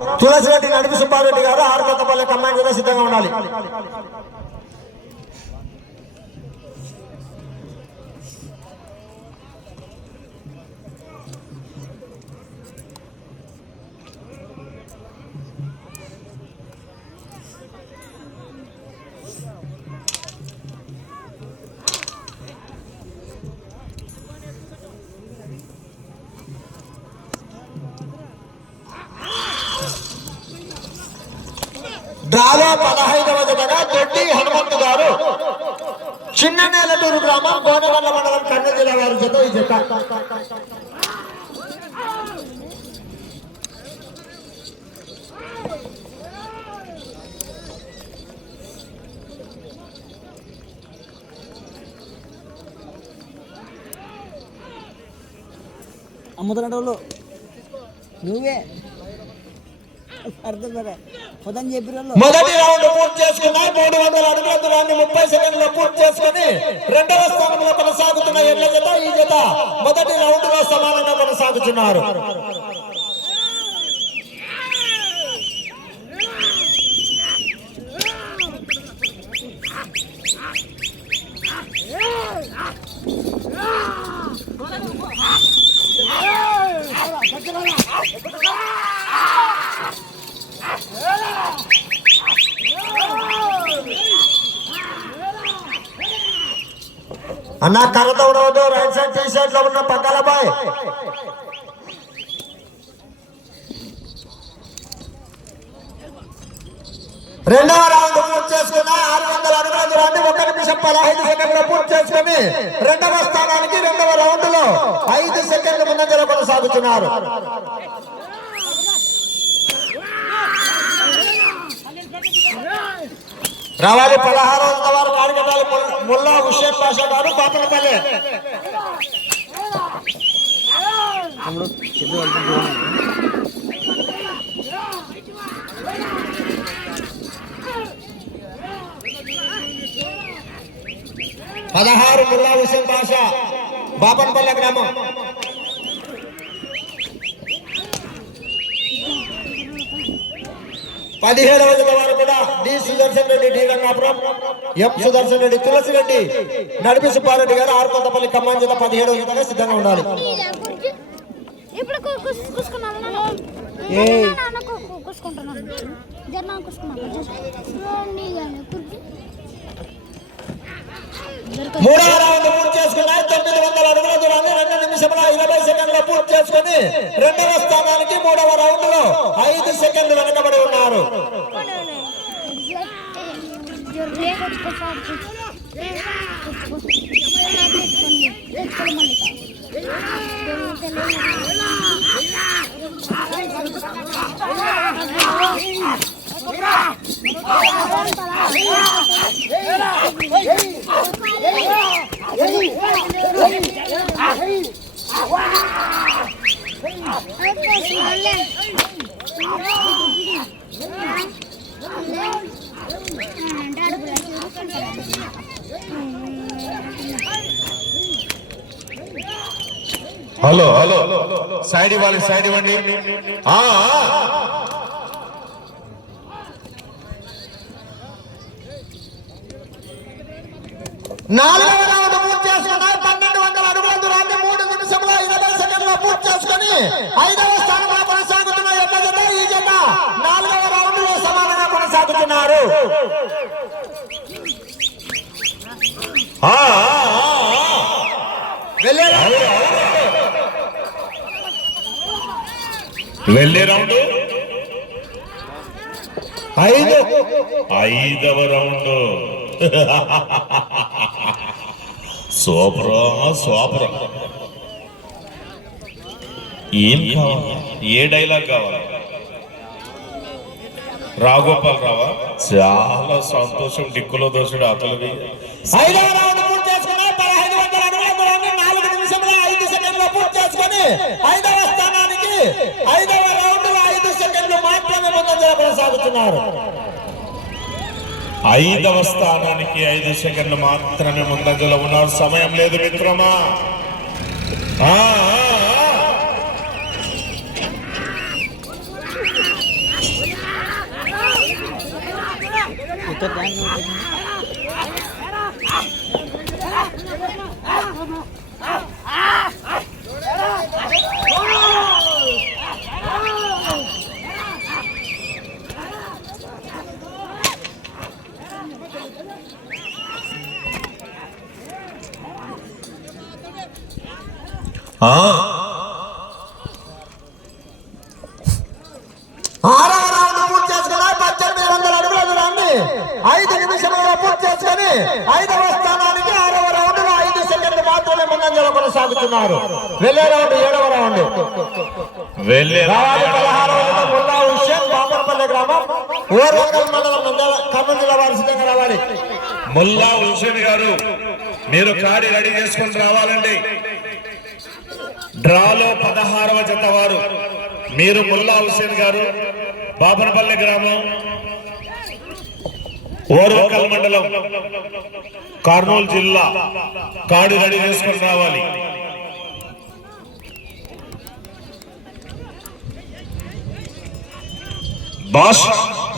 తులసిరెడ్డి నడిపి సుబ్బారెడ్డి గారు ఆరు ఆరుకొత్తపల్లి కమాండ్ కూడా సిద్ధంగా ఉండాలి. దాదా పదహైదవ జతగా దొడ్డి హనుమంతు గారు. చిన్న నేలటూరు గ్రామం కోనగల్ల మండలం కన్న జిల్లా వారి జత ఈ జత. అమ్ముతున్న నువ్వే. అర్థం సరే మొదటి రౌండ్ పూర్తి చేసుకున్న మూడు వందల అడుగుల దూరాన్ని ముప్పై సెకండ్లో పూర్తి చేసుకుని రెండవ స్థానంలో కొనసాగుతున్న ఎడ్ల జత ఈ జత మొదటి రౌండ్లో సమానంగా కొనసాగుతున్నారు. అన్న కర్రతో ఉండవద్దు రైట్ సైడ్ టీ షర్ట్లో ఉన్న పక్కల బాయ్. రెండవ రౌండ్ పూర్తి చేసుకున్న ఆరు వందల అరవై రౌండ్ ఒక నిమిషం పదహైదు సెకండ్లు పూర్తి చేసుకుని రెండవ స్థానానికి రెండవ రౌండ్లో ఐదు సెకండ్ల ముందంజలో కొనసాగుతున్నారు. రావాలి పదహారు వందల వారు కార్యకర్తలు ముల్లా హుషేన్ పాషా గారు పాపలపల్లి పదహారు ముల్లా హుసేన్ పాషా బాపన్పల్లె గ్రామం. పదిహేడవ జత వారు కూడా D Sudarshan Reddy D Rangapuram. M Sudarshan Reddy Tulasi Reddy నడిపి సుబ్బారెడ్డి గారు ఆరు కొత్తపల్లి ఖమ్మం జిల్లా పదిహేడవ జతగా సిద్ధంగా ఉండాలి. కుసుకుంటున్నాను. జర నాకు కుసుకున్నాను మూడవ రౌండ్ పూర్తి చేసుకున్నాయి. తొమ్మిది వందల అడుగుల దూరాన్ని రెండు నిమిషముల ఇరవై సెకండ్ల పూర్తి చేసుకుని రెండవ స్థానానికి మూడవ రౌండ్లో ఐదు సెకండ్లు వెనకబడి ఉన్నారు. హలో హలో సైడ్ ఇవ్వాలి సైడ్ ఇవ్వండి ఆ, ఆ. నాలుగవ రౌండ్ పూర్తి చేసుకున్నాయి పన్నెండు వందల అడుగుల దూరాన్ని మూడు నిమిషముల ఇరవై సెకండ్ల పూర్తి చేసుకుని ఐదవ స్థానంలో కొనసాగుతున్న ఎడ్ల జత ఈ జత నాలుగవ రౌండ్లో సమానంగా కొనసాగుతున్నారు. వెళ్ళే రౌండ్. ఐదు. ఐదవ రౌండ్. సూపర్ సూపర్ ఏం కావాలి? ఏ డైలాగ్ కావాలి? రాఘోపాల్ రావా? చాలా సంతోషం డిక్కులో దోషుడు అతలవి ఐదవ నాలుగు నిమిషముల ఐదు సెకండ్ల ఐదవ స్థానానికి ఐదవ రౌండ్ ఐదు సెకండ్లు మాత్రమే ముందంజలో కొనసాగుతున్నారు. ఐదవ స్థానానికి ఐదు సెకండ్లు మాత్రమే ముందంజలో ఉన్నారు. సమయం లేదు మిత్రమా? ఆ రౌండ్ పూర్తి పద్దెనిమిది వందల అడుగుల దూరాన్ని ఐదు నిమిషంలో పూర్తి చేసుకుని ఐదవ స్థానానికి ఆరవ రౌండ్లో ఐదు సెకండ్లు మాత్రమే ముందంజలో కొనసాగుతున్నారు. వెళ్ళే రౌండ్ ఏడవ రౌండ్ వెళ్ళే రావాలి పదహారవ రౌండ్ ముల్లా హుస్సేన్ బాపరపల్లి గ్రామం. మండలం కర్నూలు జిల్లా వారి సిద్ధంగా రావాలి. ముల్లా గారు మీరు కాడి రెడీ చేసుకొని రావాలండి. డ్రాలో పదహారవ జత వారు మీరు ముల్లా హుసేన్ గారు బాబనపల్లి గ్రామం ఓర్వకల్ మండలం కర్నూలు జిల్లా కాడు రెడీ చేసుకొని రావాలి. భాష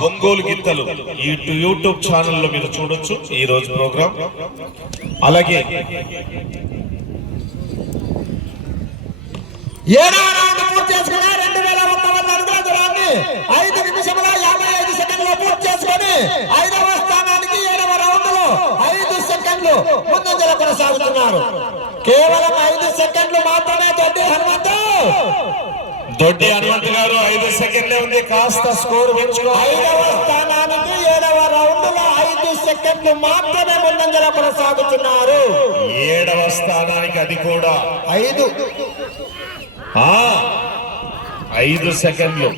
ఒంగోలు గీతలు ఈ యూట్యూబ్ ఛానల్లో మీరు చూడొచ్చు ఈ రోజు ప్రోగ్రాం. అలాగే ఏడవ రౌండ్ పూర్తి చేసుకుని రెండు వేల వంద వంద అడుగుల దూరాన్ని ఐదు నిమిషముల యాభై ఐదు సెకండ్లు పూర్తి చేసుకుని ఐదవ స్థానానికి ఏడవ రౌండ్లో ఐదు సెకండ్లు ముందంజలో కొనసాగుతున్నారు. కేవలం ఐదు సెకండ్లు మాత్రమే దొడ్డి హనుమంతు. దొడ్డి హనుమంత్ గారు ఐదు సెకండ్లే ఉంది కాస్త స్కోర్ పెంచుకో. ఐదవ స్థానానికి ఏడవ రౌండ్లో ఐదు సెకండ్లు మాత్రమే ముందంజలో కొనసాగుతున్నారు. ఏడవ స్థానానికి అది కూడా. ఐదు. ఐదు సెకండ్లు.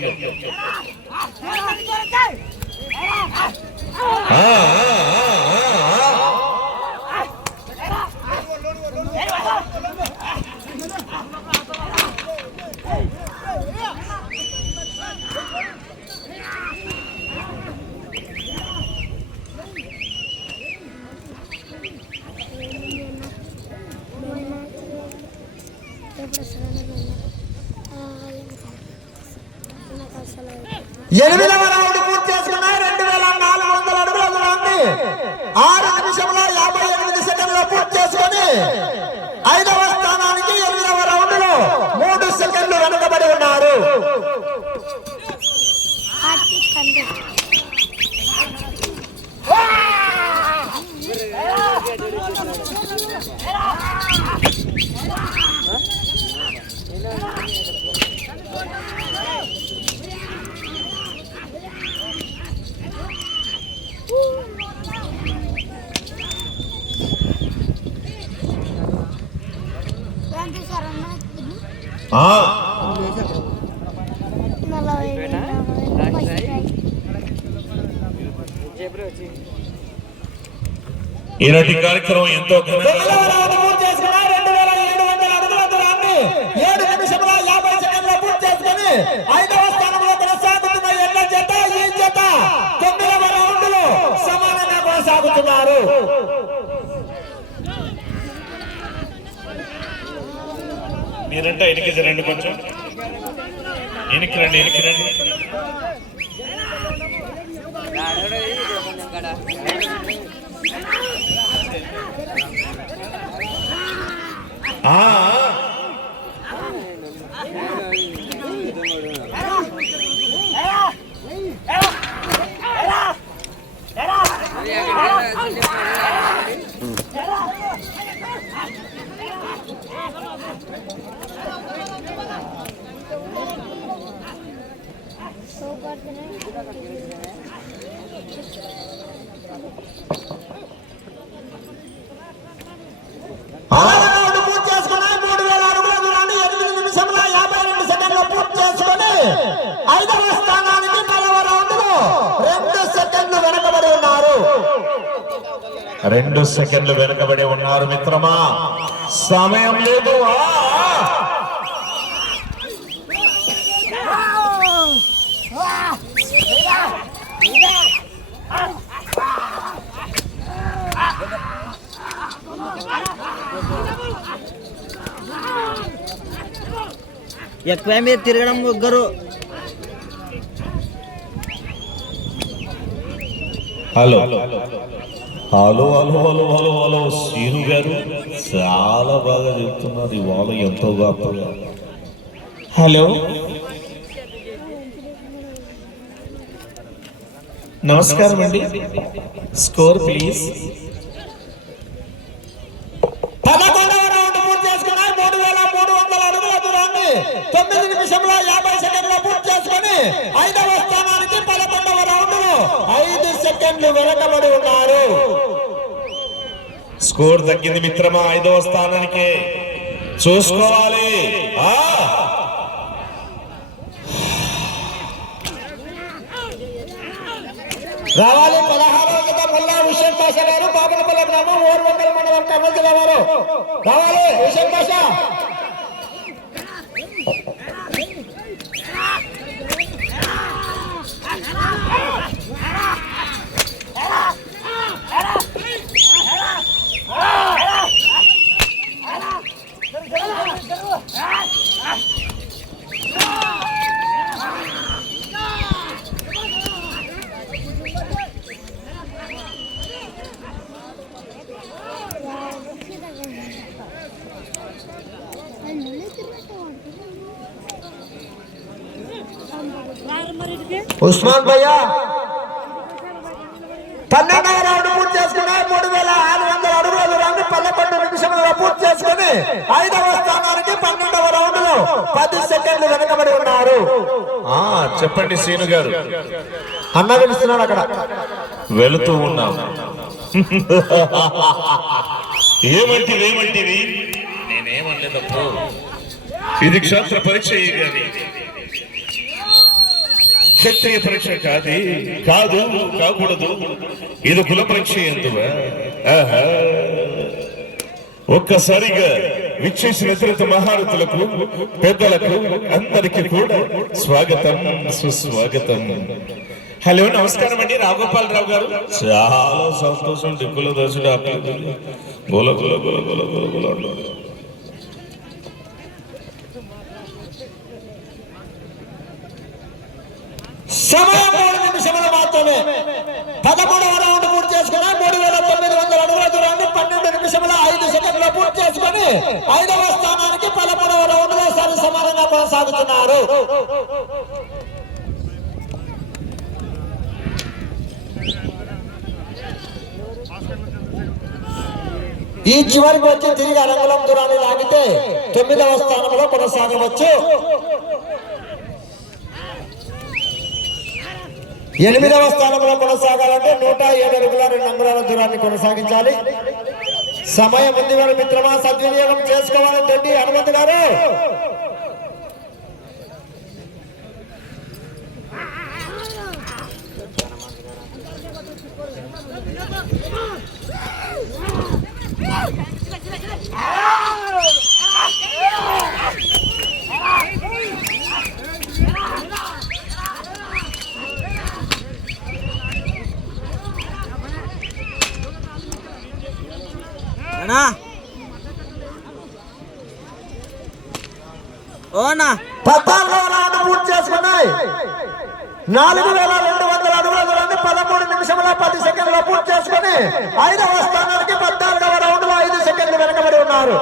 ఆ, ఆ, ఆ. ఎనిమిదవ రౌండ్ పూర్తి చేసుకున్నాయి. రెండు వేల నాలుగు వందల అడుగుల ఉంది ఆరు నిమిషంలో యాభై ఎనిమిది సెకండ్లు పూర్తి చేసుకొని ఐదవ స్థానానికి ఎనిమిదవ రౌండ్లో మూడు సెకండ్లు వెనుకబడి ఉన్నారు కార్తీక్ కంటే ఏంటి సార్ అన్న ఆ, నలభై ఈనాటి కార్యక్రమం ఎంతో పూర్తి రెండు వేల ఏడు వందల ఏడు నిమిషంలో యాభై సెకండ్లు పూర్తి చేసుకొని ఐదవ స్థానంలో కొనసాగుతున్న ఎడ్ల జత ఈ జత తొమ్మిదవ రౌండ్లో సమానంగా కొనసాగుతున్నారు మీరంటే ఎనికి రండి కొంచెం. ఎనికి రండి ఎనికి రండి ఆ, ఆ. ఆరవ రౌండ్ పూర్తి చేసుకున్నాయి మూడు వేల అడుగుల దూరాన్ని ఎనిమిది నిమిషంలో యాభై రెండు సెకండ్లు పూర్తి చేసుకొని ఐదవ స్థానానికి పదవ రౌండ్లో రెండు సెకండ్లు వెనకబడి ఉన్నారు రెండు సెకండ్లు వెనుకబడి ఉన్నారు మిత్రమా? సమయం లేదు. ఎక్కువ మీద తిరగడం ముగ్గురు hello. Hello. Hello hello hello hello Seenu garu చాలా బాగా చెప్తున్నారు. ఇవాళ ఎంతో గొప్పగా హలో. నమస్కారం అండి. Score please. తొమ్మిది నిమిషంలో యాభై సెకండ్ల పూర్తి చేసుకుని ఐదవ స్థానానికి పదకొండవ రౌండ్ ఐదు సెకండ్లు వెనకబడి ఉన్నారు. స్కోర్ తగ్గింది మిత్రమా ఐదవ స్థానానికి. చూసుకోవాలి. ఆ! రావాలి పదహారవ జత ముల్లా హుషేన్ పాషా గారు బాబులపల్లి గ్రామం ఓర్వంగల్ మండలం కర్నూలు జిల్లా వారు. రావాలి హుషేన్ పాషా. ఉస్మాన్ భయ్యా పన్నెండవ రౌండ్ పూర్తి చేసుకున్నాయి మూడు వేల ఆరు వందల అడుగుల దూరాన్ని పదకొండు నిమిషంలో పూర్తి చేసుకుని ఐదవ స్థానానికి పన్నెండవ రౌండ్లో పది సెకండ్లు వెనకబడి ఉన్నారు. ఆ, చెప్పండి సీను గారు. అన్న పిలుస్తున్నాడు అక్కడ. వెళుతూ ఉన్నాం. ఏమంటివి ఏమంటివి నేనేమనలేదప్పుడు ఇది క్షేత్ర పరీక్ష కానీ క్షత్రియ పరీక్ష కాదు కాదు కాకూడదు. ఇది కుల పరీక్ష ఎందువ? ఆహా. ఒక్కసారిగా విచ్చేసిన ఇతరత మహారథులకు పెద్దలకు అందరికీ కూడా స్వాగతం సుస్వాగతం. హలో నమస్కారం అండి. రాఘోపాలరావు గారు. చాలా సంతోషం దిక్కుల దశడు గోల గోల గోల గోల గోల గోల సమయం మూడు నిమిషములు మాత్రమే. పదమూడవ రౌండ్ పూర్తి చేసుకుని మూడు వేల తొమ్మిది వందల అడుగుల దూరాన్ని పన్నెండు నిమిషముల ఐదు సెకండ్లు పూర్తి చేసుకుని ఐదవ స్థానానికి పదమూడవ రౌండ్లో సరి సమానంగా కొనసాగుతున్నారు. ఈ చివరికి వచ్చి తిరిగి అరంగులం దూరాన్ని లాగితే తొమ్మిదవ స్థానంలో కొనసాగవచ్చు. ఎనిమిదవ స్థానంలో కొనసాగాలంటే నూట ఏడు అడుగుల రెండు అంగుళాల దూరాన్ని కొనసాగించాలి. సమయం ఉంది వారి మిత్రమా సద్వినియోగం చేసుకోవాలని తొట్టి హనుమంత్ గారు అన్నా ఓ అన్నా పద్నాలుగవ రౌండ్ పూర్తి చేసుకున్నాయి నాలుగు వేల రెండు వందల అడుగుల దూరాన్ని పదమూడు నిమిషముల పది సెకండ్ల పూర్తి చేసుకుని ఐదవ స్థానానికి పద్నాలుగవ రౌండ్లో ఐదు సెకండ్లు వెనకబడి ఉన్నారు.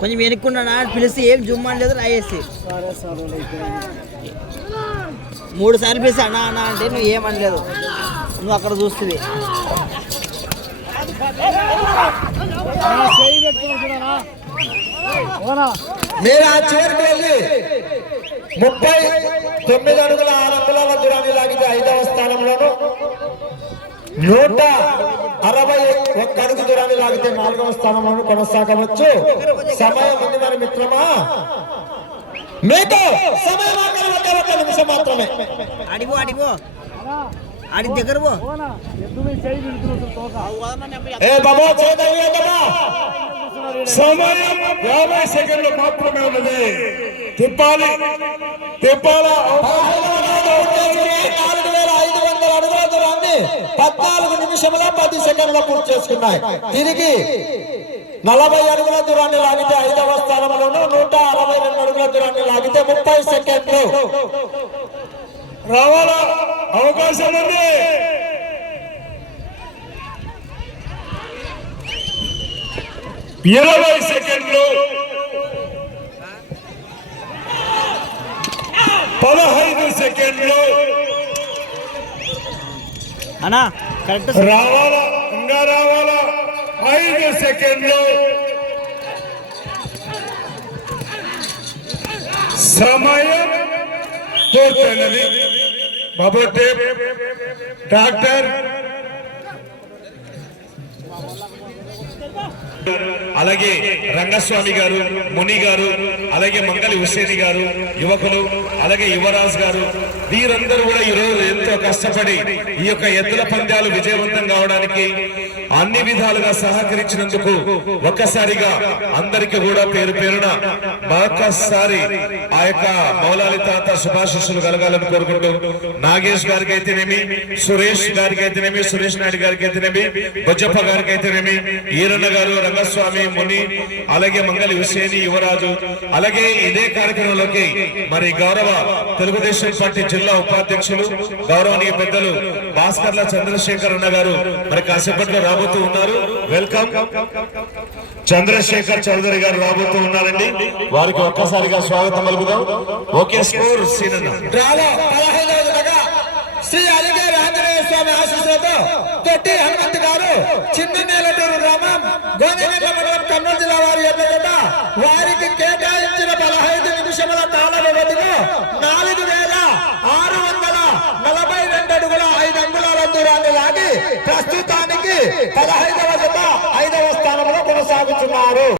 కొంచెం వెనుక్కున్నా పిలిస్తే ఏం జుమ్మని లేదు రాయేసి. మూడు సార్లు పిలిచి అన్నా అన్నా అంటే నువ్వు ఏమనలేదు. నువ్వు అక్కడ చూస్తుంది మీరు ఆ చివరికి వెళ్ళి ముప్పై తొమ్మిది అడుగుల ఆరు అంగుళాల దూరాన్ని లాగితే ఐదవ స్థానంలోను. నూట అరవై ఒక్క అడుగు దూరాన్ని లాగితే నాలుగవ స్థానంలోను కొనసాగవచ్చు. సమయం ఉంది మరి మిత్రమా? మీకు సమయం ఒకే నిమిషం మాత్రమే. అడిగో అడిగో ఆడి దగ్గర ఏ బాబు సమయం యాభై సెకండ్లు మాత్రమే ఉన్నది. తిప్పాలి. తిప్పాలా? పద్నాలుగు నిమిషముల పది సెకండ్ల పూర్తి చేసుకున్నాయి. తిరిగి నలభై అడుగుల దూరాన్ని లాగితే ఐదవ స్థానంలోను నూట అరవై రెండు అడుగుల దూరాన్ని లాగితే ముప్పై సెకండ్లు. రావాలా? అవకాశం ఉంది. ఇరవై సెకండ్లు. పదహైదు సెకండ్లు. అన్నా కరెక్ట్ రావాలా? ఇంకా రావాలా? ఐదు సెకండ్లు. సమయం పూర్తయినది. టేప్. డాక్టర్. అలాగే రంగస్వామి గారు ముని గారు అలాగే మంగళి హుసేని గారు యువకులు అలాగే యువరాజ్ గారు వీరందరూ కూడా ఈ రోజు ఎంతో కష్టపడి ఈ యొక్క ఎద్దుల పంద్యాలు విజయవంతం కావడానికి అన్ని విధాలుగా సహకరించినందుకు ఒక్కసారిగా అందరికి కూడా పేరు పేరున మరొకసారి ఆ యొక్క మౌలాలి తాత శుభాశిస్సులు కలగాలని కోరుకుంటూ నాగేష్ గారికి అయితేనేమి సురేష్ గారికి అయితేనేమి సురేష్ నాయుడు గారికి అయితేనేమి బొజ్జప్ప గారికి అయితేనేమి ఈరన్న గారు రంగస్వామి ముని అలాగే మంగళి హుసేని యువరాజు అలాగే ఇదే కార్యక్రమంలోకి మరి గౌరవ తెలుగుదేశం పార్టీ జిల్లా ఉపాధ్యక్షులు గౌరవనీయ పెద్దలు భాస్కర్ల చంద్రశేఖర్ అన్న గారు మరి కాసేపట్లో రాబోతూ ఉన్నారు. వెల్కమ్ చంద్రశేఖర్ చౌదరి గారు రాబోతూ ఉన్నారండి. వారికి ఒక్కసారిగా స్వాగతం పలుకుదాం. ఓకే స్కోర్ సీనన్న శ్రీ అలిగేరు ఆంజనేయ స్వామి ఆశీస్సులతో తొట్టి హనుమంత్ గారు చిన్న నేలటూరు గ్రామం గోనెగండ్ల మండలం కర్నూలు జిల్లా వారి ఎదుట వారికి కేటాయించిన పదహైదు నిమిషముల కాల వ్యవధిలో నాలుగు వేల ఆరు వందల నలభై రెండు అడుగుల ఐదు అంగుళాల దూరాన్ని లాగి ప్రస్తుతానికి పదహైదవ జత ఐదవ స్థానంలో కొనసాగుతున్నారు.